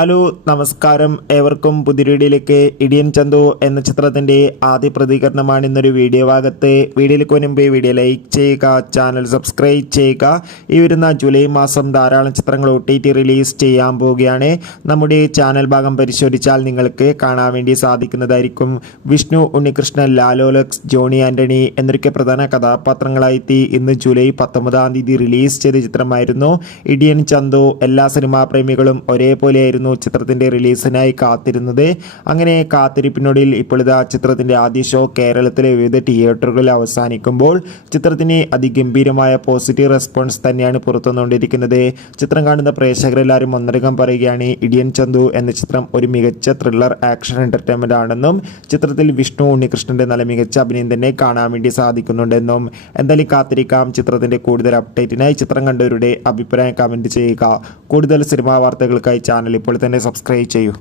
Hello നമസ്കാരം, ഏവർക്കും പുതിയ വീഡിയോയിലേക്ക്. ഇടിയൻ ചന്തു എന്ന ചിത്രത്തിൻ്റെ ആദ്യ പ്രതികരണമാണ് ഇന്നൊരു വീഡിയോ ഭാഗത്ത്. വീഡിയോയിലേക്ക് മുൻപ് വീഡിയോ ലൈക്ക് ചെയ്യുക, ചാനൽ സബ്സ്ക്രൈബ് ചെയ്യുക. ഈ വരുന്ന ജൂലൈ മാസം ധാരാളം ചിത്രങ്ങൾ OTT റിലീസ് ചെയ്യാൻ പോവുകയാണ്. നമ്മുടെ ചാനൽ ഭാഗം പരിശോധിച്ചാൽ നിങ്ങൾക്ക് കാണാൻ വേണ്ടി സാധിക്കുന്നതായിരിക്കും. വിഷ്ണു ഉണ്ണികൃഷ്ണൻ, ലാലോലക്സ്, ജോണി ആൻ്റണി എന്നൊക്കെ പ്രധാന കഥാപാത്രങ്ങളായി ഇന്ന് ജൂലൈ 19 റിലീസ് ചെയ്ത ചിത്രമായിരുന്നു ഇടിയൻ ചന്തു. എല്ലാ സിനിമാ പ്രേമികളും ഒരേപോലെയായിരുന്നു ചിത്രത്തിന്റെ റിലീസിനായി കാത്തിരുന്നത്. അങ്ങനെ കാത്തിരിപ്പിനൊടുവിൽ ഇപ്പോൾ ഇതാ ചിത്രത്തിന്റെ ആദ്യ ഷോ കേരളത്തിലെ വിവിധ തിയേറ്ററുകളിൽ അവസാനിക്കുമ്പോൾ ചിത്രത്തിന് അതിഗംഭീരമായ പോസിറ്റീവ് റെസ്പോൺസ് തന്നെയാണ് പുറത്തുവന്നുകൊണ്ടിരിക്കുന്നത്. ചിത്രം കാണുന്ന പ്രേക്ഷകരെല്ലാവരും ഒന്നടങ്കം പറയുകയാണ് ഇടിയൻ ചന്തു എന്ന ചിത്രം ഒരു മികച്ച ത്രില്ലർ ആക്ഷൻ എന്റർടൈൻമെന്റ് ആണെന്നും ചിത്രത്തിൽ വിഷ്ണു ഉണ്ണികൃഷ്ണന്റെ നല്ല മികച്ച അഭിനയം തന്നെ കാണാൻ വേണ്ടി സാധിക്കുന്നുണ്ടെന്നും. എന്തായാലും കാത്തിരിക്കാം ചിത്രത്തിന്റെ കൂടുതൽ അപ്ഡേറ്റിനായി. ചിത്രം കണ്ടവരുടെ അഭിപ്രായം കമന്റ് ചെയ്യുക. കൂടുതൽ സിനിമാ വാർത്തകൾക്കായി ചാനൽ ഇപ്പോൾ തന്നെ സബ്സ്ക്രൈബ് ചെയ്യൂ.